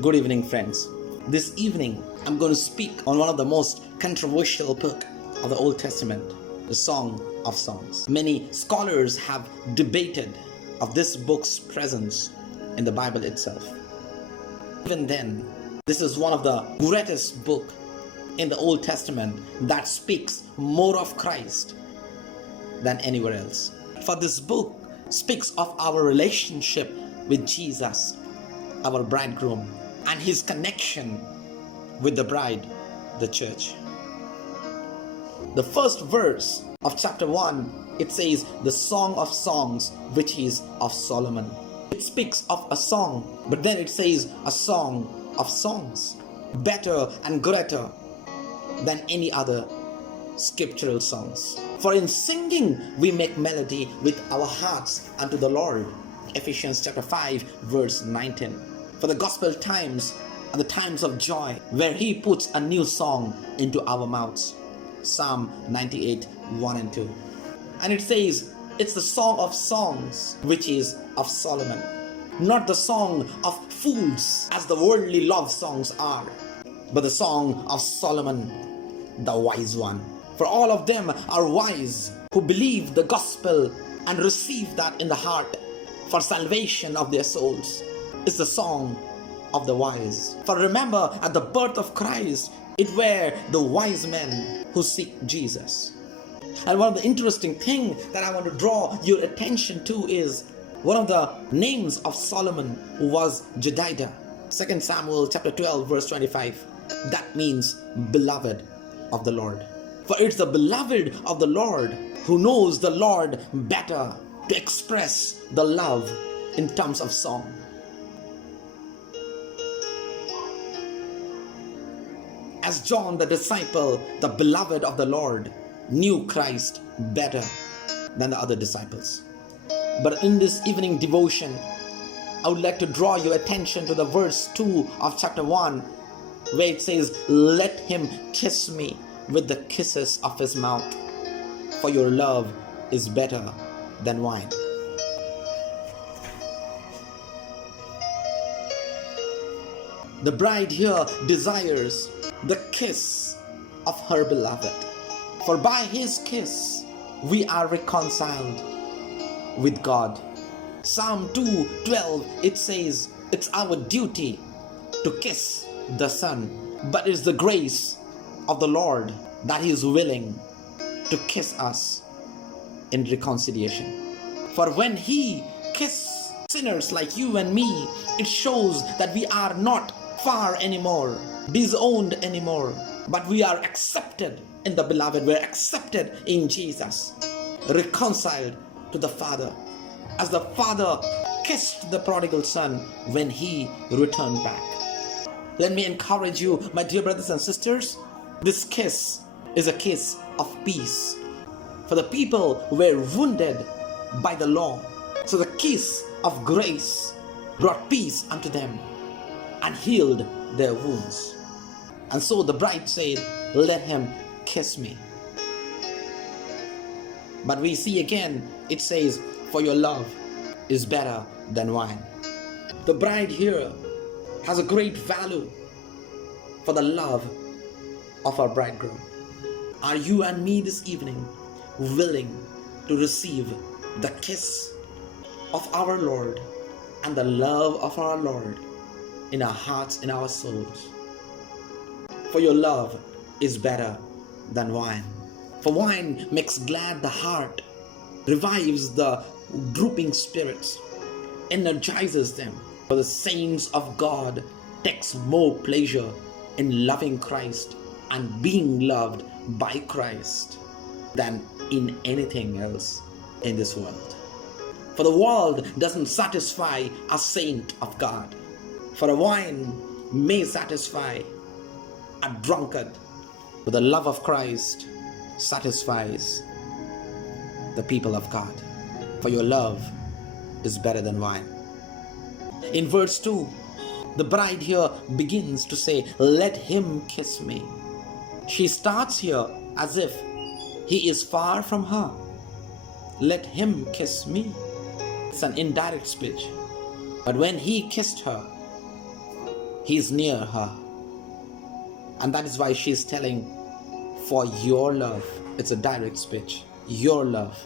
Good evening, friends. This evening, I'm going to speak on one of the most controversial book of the Old Testament, the Song of Songs. Many scholars have debated of this book's presence in the Bible itself. Even then, this is one of the greatest book in the Old Testament that speaks more of Christ than anywhere else. For this book speaks of our relationship with Jesus, our bridegroom, and his connection with the bride, the church. The first verse of chapter 1, it says, the Song of Songs, which is of Solomon. It speaks of a song, but then it says a song of songs, better and greater than any other scriptural songs. For in singing we make melody with our hearts unto the Lord. Ephesians chapter 5 verse 19. For the gospel times are the times of joy, where he puts a new song into our mouths. Psalm 98 1 and 2. And it says it's the Song of Songs, which is of Solomon, not the song of fools as the worldly love songs are, but the song of Solomon, the wise one. For all of them are wise who believe the gospel and receive that in the heart for salvation of their souls. It's the song of the wise. For remember, at the birth of Christ, it were the wise men who seek Jesus. And one of the interesting things that I want to draw your attention to is one of the names of Solomon was Jedidah. 2 Samuel chapter 12 verse 25. That means beloved of the Lord. For it's the beloved of the Lord who knows the Lord better to express the love in terms of song. As John the disciple, the beloved of the Lord, knew Christ better than the other disciples. But in this evening devotion, I would like to draw your attention to the verse 2 of chapter 1, where it says, let him kiss me with the kisses of his mouth, for your love is better than wine. The bride here desires the kiss of her beloved, for by his kiss we are reconciled with God. Psalm 2:12, it says it's our duty to kiss the Son, but it's the grace of the Lord that he is willing to kiss us in reconciliation. For when he kisses sinners like you and me, it shows that we are not far anymore, disowned anymore, but we are accepted in the beloved. We're accepted in Jesus, reconciled to the Father, as the Father kissed the prodigal son when he returned back. Let me encourage you, my dear brothers and sisters, this kiss is a kiss of peace. For the people were wounded by the law, so the kiss of grace brought peace unto them and healed their wounds. And so the bride said, let him kiss me. But we see again, it says, for your love is better than wine. The bride here has a great value for the love of our bridegroom. Are you and me this evening willing to receive the kiss of our Lord and the love of our Lord in our hearts, in our souls? For your love is better than wine. For wine makes glad the heart, revives the drooping spirits, energizes them. For the saints of God takes more pleasure in loving Christ and being loved by Christ than in anything else in this world. For the world doesn't satisfy a saint of God. For a wine may satisfy a drunkard, but the love of Christ satisfies the people of God. For your love is better than wine. In verse 2, the bride here begins to say, let him kiss me. She starts here as if he is far from her. Let him kiss me. It's an indirect speech. But when he kissed her, He's near her. And that is why she's telling, for your love, it's a direct speech, your love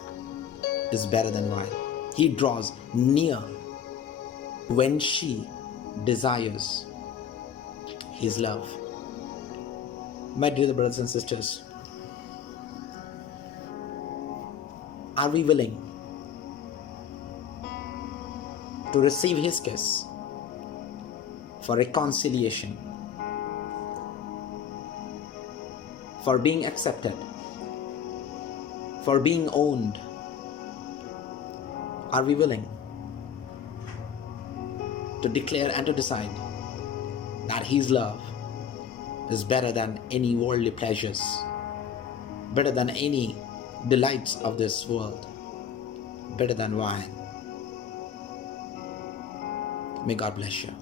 is better than wine. He draws near when she desires his love. My dear brothers and sisters, are we willing to receive his kiss for reconciliation, for being accepted, for being owned? Are we willing to declare and to decide that his love is better than any worldly pleasures, better than any delights of this world, better than wine? May God bless you.